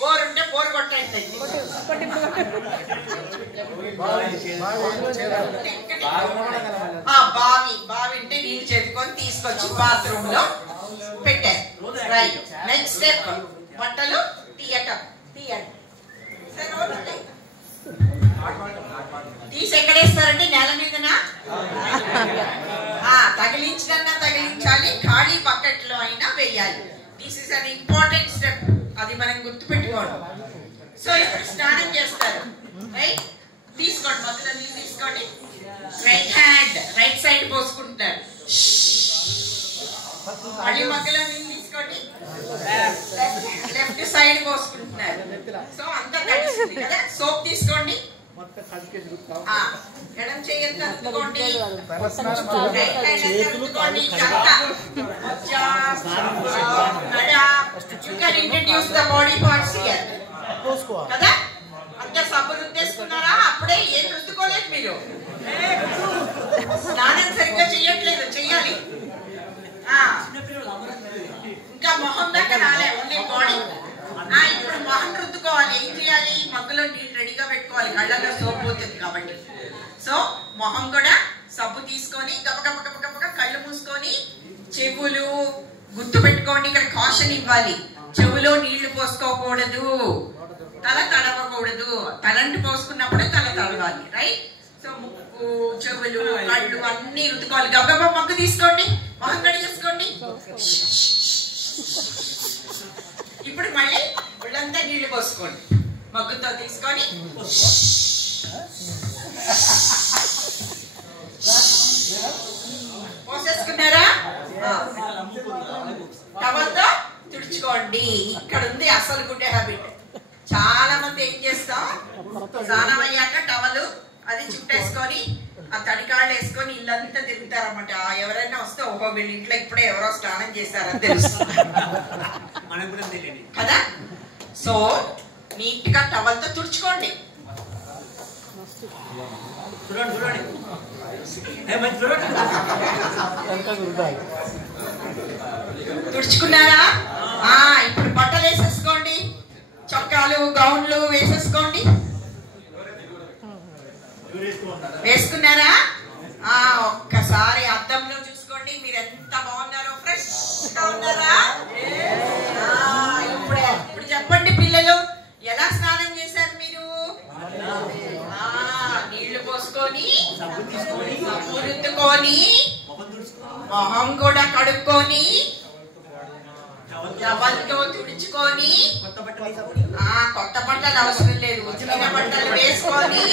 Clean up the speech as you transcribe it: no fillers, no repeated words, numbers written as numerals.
Bore ఉంటే bore కొట్టండి. బావి ఉంటే నీళ్ళు చేతుకొని తీసుకొచ్చి బాత్రూమ్ లో పెట్టారు. రైట్. నెక్స్ట్ స్టెప్ బట్టలు తీయండి. తీసి ఎక్కడేస్తారంటే నేల మీదనా? తగిలించడన్నా తగిలించాలి, ఖాళీ బకెట్ లో అయినా వేయాలి. This is an important step, అది మనం గుర్తుపెట్టుకోవాలి. సో ఇప్పుడు స్నానం చేస్తారు. రైట్. తీసుకోండి, మొదలు నీళ్ళు తీసుకోండి. రైట్ హ్యాండ్ రైట్ సైడ్ పోసుకుంటారు. మళ్ళీ మధ్యలో నీళ్ళు తీసుకోండి, లెఫ్ట్ సైడ్ పోసుకుంటున్నారు. సో అంతా కలిసింది కదా. సోప్ తీసుకోండి, ఎడం చేయంతా రుద్దుకోండి, రైట్ హ్యాండ్ అంతా రుద్దుకోండి. You can introduce the body parts here. కదా అంతా సబ్బు రుద్దేసుకున్నారా? అప్పుడే ఏం రుద్దుకోలేదు మీరు, స్నానం సరిగ్గా చెయ్యట్లేదు, చెయ్యాలి. ఇంకా మొహం దాకా రాలే, ఓన్లీ బాడీ. ఇప్పుడు మొహం రుద్దుకోవాలి. ఏం చేయాలి? మగ్గులో నీళ్ళు రెడీగా పెట్టుకోవాలి, కళ్ళలో సోప్ పోతుంది కాబట్టి. సో మొహం కూడా సబ్బు తీసుకొని గబగబ కళ్ళు మూసుకొని, చెవులు గుర్తు పెట్టుకోండి, ఇక్కడ కాషన్ ఇవ్వాలి. చెవులో నీళ్లు పోసుకోకూడదు, తల తడవకూడదు. తలంటి పోసుకున్నప్పుడే తల తడవాలి. రైట్. సో ముక్కు, చెవులు, కళ్ళు అన్ని రుద్దుకోవాలి. గబగబ మగ్గు తీసుకోండి, మొహం కడిగేసుకోండి. ఇప్పుడు మళ్ళీ ఒళ్ళంతా నీళ్లు పోసుకోండి, మగ్గుతో తీసుకొని పోసేసుకున్నారా? టవల్తో తుడుచుకోండి. ఇక్కడ ఉంది అసలు గుడ్ హ్యాబిట్. చాలా మంది ఏం చేస్తాం, స్నానం అయ్యాక టవల్ అది చుట్టేసుకొని ఆ తడికాళ్ళు వేసుకొని ఇల్లంతా తిరుగుతారన్నమాట. ఎవరైనా వస్తే ఓహో వీళ్ళ ఇంట్లో ఇప్పుడే ఎవరో స్నానం చేస్తారని తెలుస్తుంది కదా. సో నీట్ గా టవల్తో తుడుచుకోండి. తుడుచుకున్నారా? ఇప్పుడు బట్టలు వేసేసుకోండి, చొక్కాలు గౌన్లు వేసేసుకోండి. వేసుకున్నారా? ఒక్కసారి అద్దంలో చూసుకోండి, మీరు ఎంత బాగున్నారో. ఫ్రెష్ గా ఉన్నారా? ఇప్పుడు చెప్పండి పిల్లలు, ఎలా స్నానం చేశారు మీరు? నీళ్లు పోసుకొని, సబ్బు రుద్దుకొని, మొహం కూడా కడుక్కొని, టవల్తో తుడుచుకొని, కొత్త బట్టలు అవసరం లేదు, ఉతికిన బట్టలు వేసుకొని